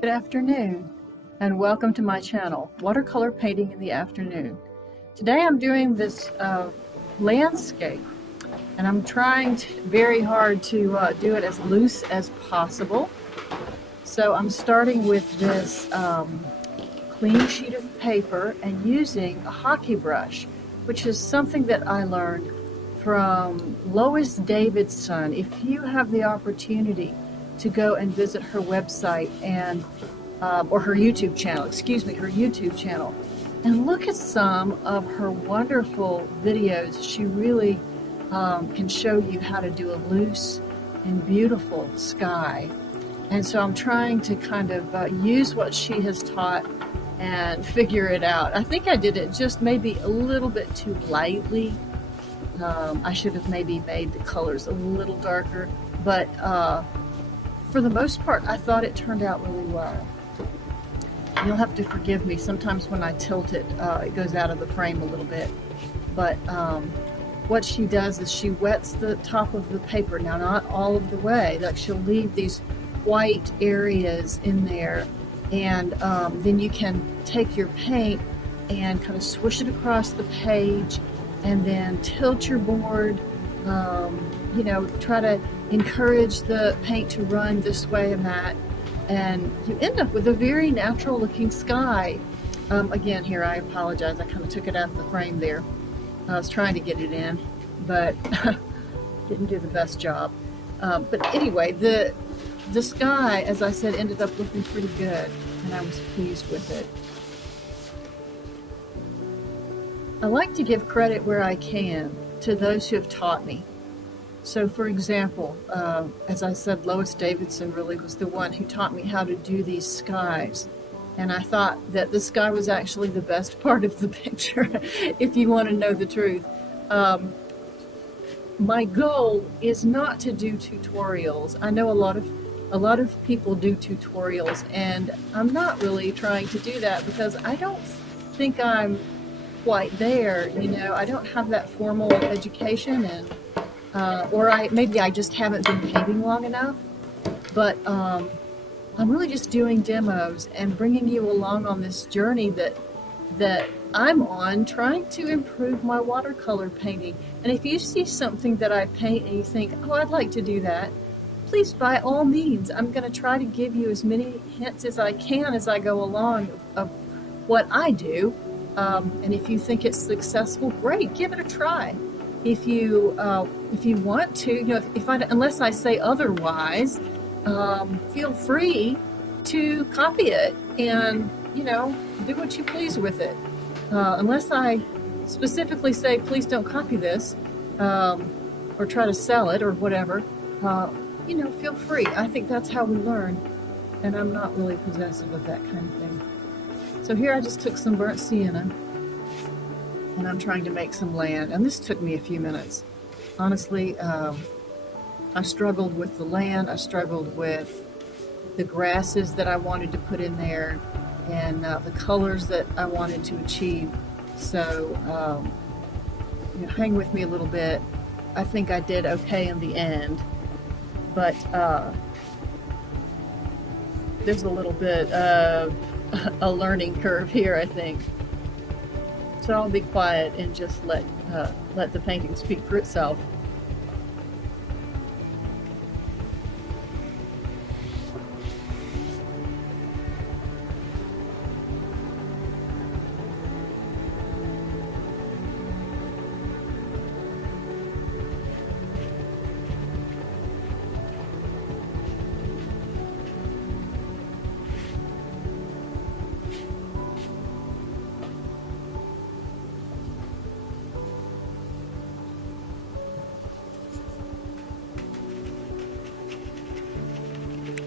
Good afternoon, and welcome to my channel, Watercolor Painting in the Afternoon. Today I'm doing this landscape, and I'm trying very hard to do it as loose as possible. So I'm starting with this clean sheet of paper and using a hockey brush, which is something that I learned from Lois Davidson. If you have the opportunity to go and visit her website and or her YouTube channel, her YouTube channel, and look at some of her wonderful videos. She really can show you how to do a loose and beautiful sky. And so I'm trying to kind of use what she has taught and figure it out. I think I did it just maybe a little bit too lightly. I should have maybe made the colors a little darker, but for the most part, I thought it turned out really well. You'll have to forgive me. Sometimes when I tilt it, it goes out of the frame a little bit. But what she does is she wets the top of the paper. Now, not all of the way. Like, she'll leave these white areas in there, and then you can take your paint and kind of swish it across the page, and then tilt your board. You know, try to encourage the paint to run this way and that, and you end up with a very natural looking sky. Again, here, I apologize, I kind of took it out of the frame there. I was trying to get it in, but didn't do the best job. But anyway, the sky, as I said, ended up looking pretty good, and I was pleased with it. I like to give credit where I can to those who have taught me. So, for example, as I said, Lois Davidson really was the one who taught me how to do these skies. And I thought that the sky was actually the best part of the picture, if you want to know the truth. My goal is not to do tutorials. I know a lot of people do tutorials, and I'm not really trying to do that because I don't think I'm quite there. You know, I don't have that formal education, and or maybe I just haven't been painting long enough, but I'm really just doing demos and bringing you along on this journey that I'm on, trying to improve my watercolor painting. And if you see something that I paint and you think, oh, I'd like to do that, please, by all means, I'm going to try to give you as many hints as I can as I go along of what I do. And if you think it's successful, great, give it a try. If you want to, you know, unless I say otherwise, feel free to copy it and, you know, do what you please with it. Unless I specifically say, please don't copy this, or try to sell it or whatever, you know, feel free. I think that's how we learn, and I'm not really possessive of that kind of thing. So here I just took some burnt sienna, and I'm trying to make some land, and this took me a few minutes. Honestly, I struggled with the land, I struggled with the grasses that I wanted to put in there, and the colors that I wanted to achieve. So, you know, hang with me a little bit. I think I did okay in the end, but there's a little bit of a learning curve here, I think. So I'll be quiet and just let the painting speak for itself.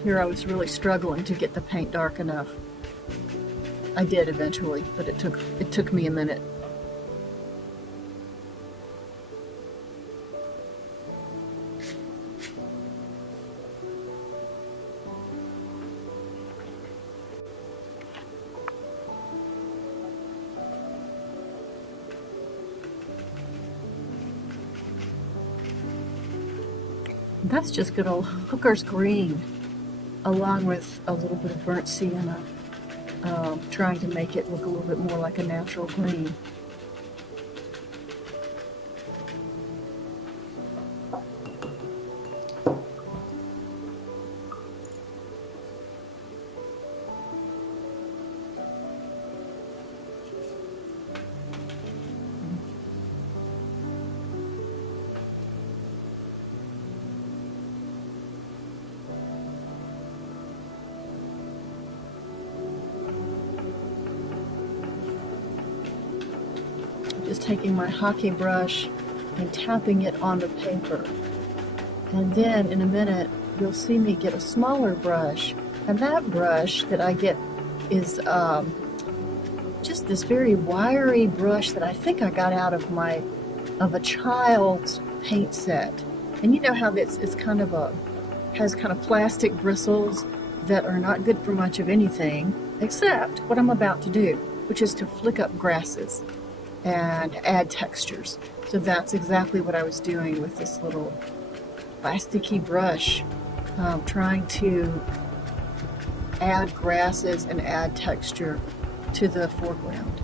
Here I was really struggling to get the paint dark enough. I did eventually, but it took me a minute. That's just good old hooker's green. along with a little bit of burnt sienna, trying to make it look a little bit more like a natural green. Just taking my hockey brush and tapping it on the paper. And then in a minute, you'll see me get a smaller brush. And that brush that I get is just this very wiry brush that I think I got out of a child's paint set. And you know how it's kind of has kind of plastic bristles that are not good for much of anything, except what I'm about to do, which is to flick up grasses and add textures. So that's exactly what I was doing with this little plasticky brush, trying to add grasses and add texture to the foreground.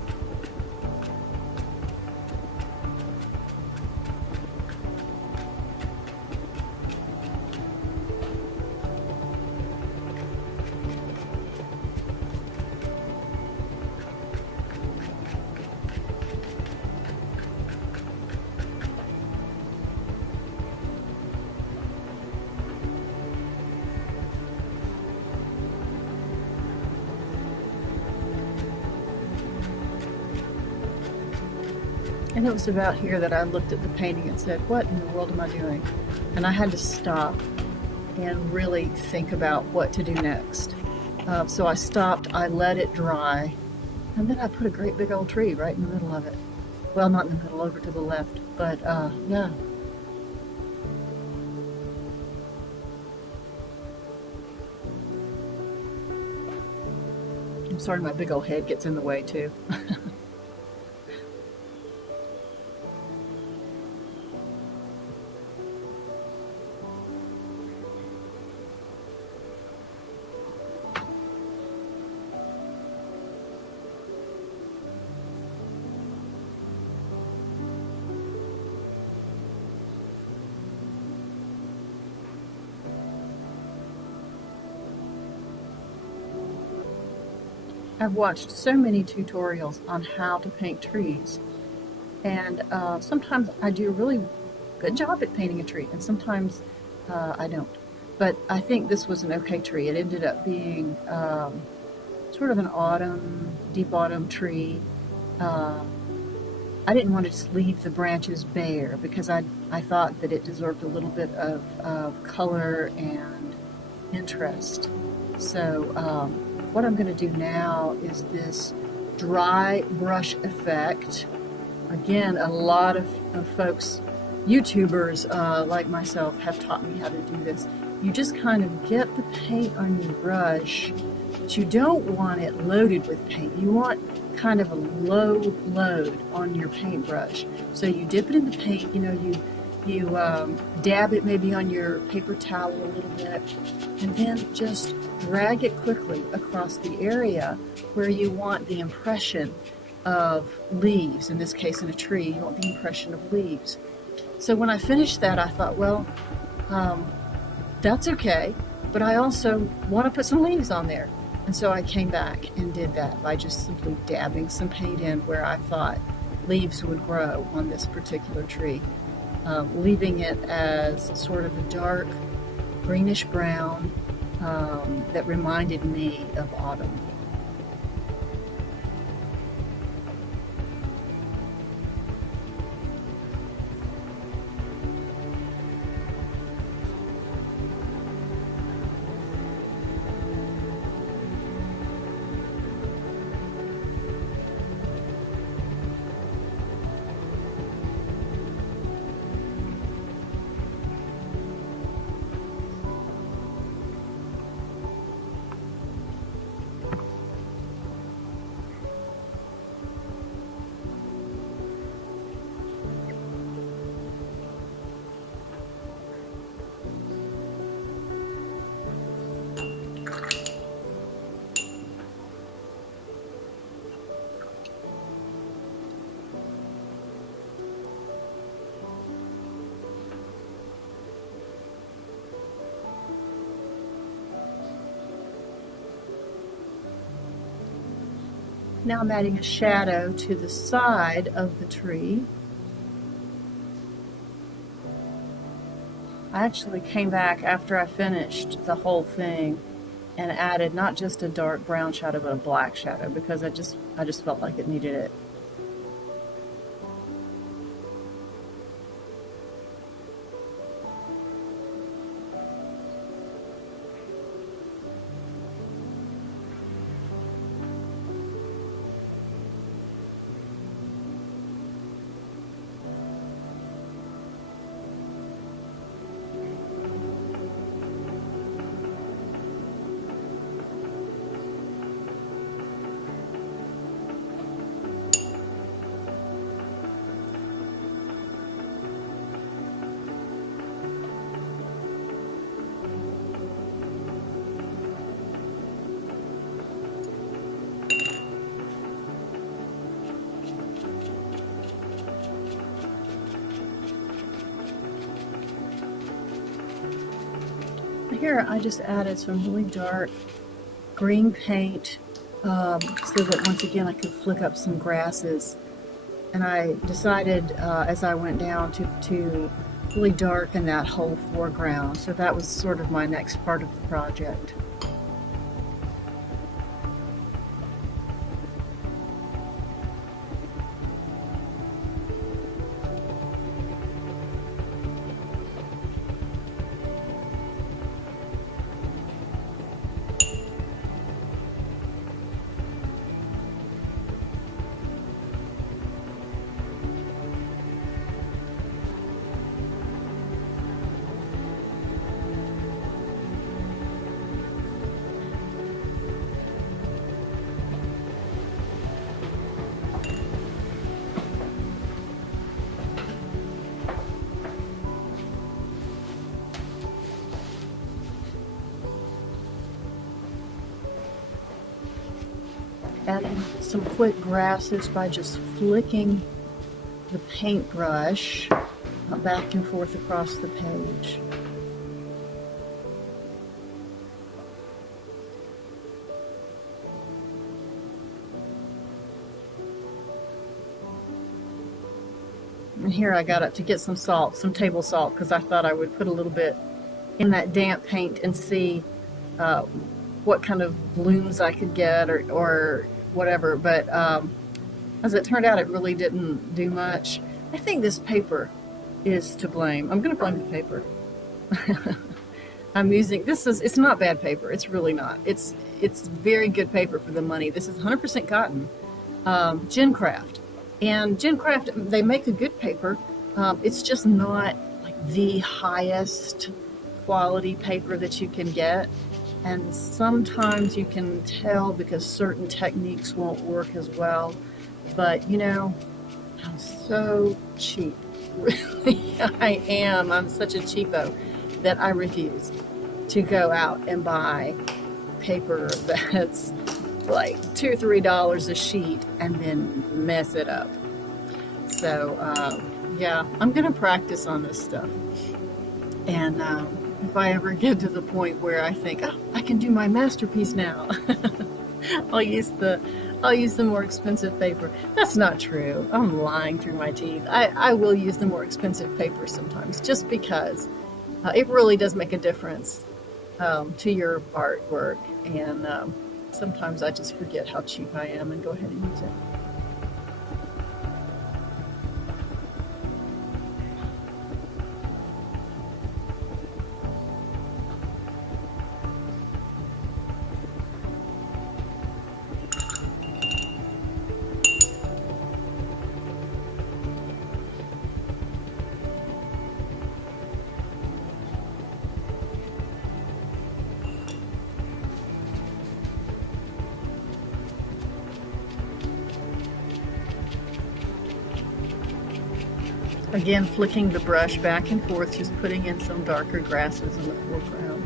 And it was about here that I looked at the painting and said, what in the world am I doing? And I had to stop and really think about what to do next. So I stopped, I let it dry, and then I put a great big old tree right in the middle of it. Well, not in the middle, over to the left, but yeah. I'm sorry my big old head gets in the way too. I've watched so many tutorials on how to paint trees, and sometimes I do a really good job at painting a tree, and sometimes I don't. But I think this was an okay tree. It ended up being sort of an autumn, deep autumn tree. I didn't want to just leave the branches bare because I thought that it deserved a little bit of color and interest. So what I'm going to do now is this dry brush effect. Again, a lot of folks, YouTubers like myself, have taught me how to do this. You just kind of get the paint on your brush, but you don't want it loaded with paint. You want kind of a low load on your paintbrush. So you dip it in the paint, you dab it maybe on your paper towel a little bit, and then just drag it quickly across the area where you want the impression of leaves. In this case, in a tree, you want the impression of leaves. So when I finished that, I thought, well, that's okay, but I also want to put some leaves on there. And so I came back and did that by just simply dabbing some paint in where I thought leaves would grow on this particular tree, leaving it as sort of a dark greenish brown that reminded me of autumn. Now I'm adding a shadow to the side of the tree. I actually came back after I finished the whole thing and added not just a dark brown shadow but a black shadow because I just felt like it needed it. Here I just added some really dark green paint so that once again I could flick up some grasses. And I decided as I went down to really darken that whole foreground. So that was sort of my next part of the project. Adding some quick grasses by just flicking the paintbrush back and forth across the page. And here I got it to get some salt, some table salt, because I thought I would put a little bit in that damp paint and see what kind of blooms I could get or whatever. But as it turned out, it really didn't do much. I think this paper is to blame. I'm going to blame the paper. I'm using, it's not bad paper. It's really not. It's very good paper for the money. This is 100% cotton, Gin Craft. And Gin Craft, they make a good paper. It's just not like the highest quality paper that you can get. And sometimes you can tell because certain techniques won't work as well. But you know, I'm so cheap. Really, I am. I'm such a cheapo that I refuse to go out and buy paper that's like $2 or $3 a sheet and then mess it up. So yeah, I'm gonna practice on this stuff, and if I ever get to the point where I think, oh, I can do my masterpiece now, I'll use the more expensive paper. That's not true. I'm lying through my teeth. I will use the more expensive paper sometimes, just because it really does make a difference to your artwork, and sometimes I just forget how cheap I am and go ahead and use it. Again, flicking the brush back and forth, just putting in some darker grasses in the foreground.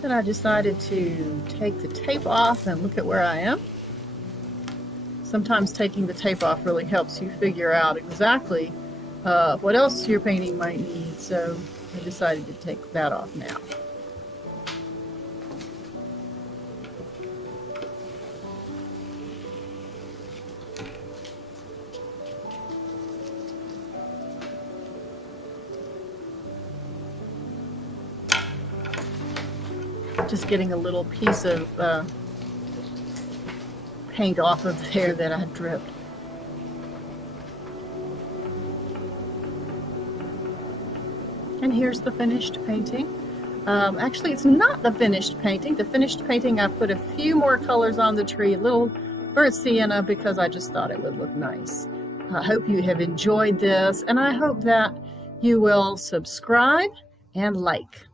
Then I decided to take the tape off and look at where I am. Sometimes taking the tape off really helps you figure out exactly what else your painting might need, so I decided to take that off now. Just getting a little piece of paint off of there that I dripped. And here's the finished painting. Actually, it's not the finished painting. The finished painting, I put a few more colors on the tree, a little burnt sienna, because I just thought it would look nice. I hope you have enjoyed this, and I hope that you will subscribe and like.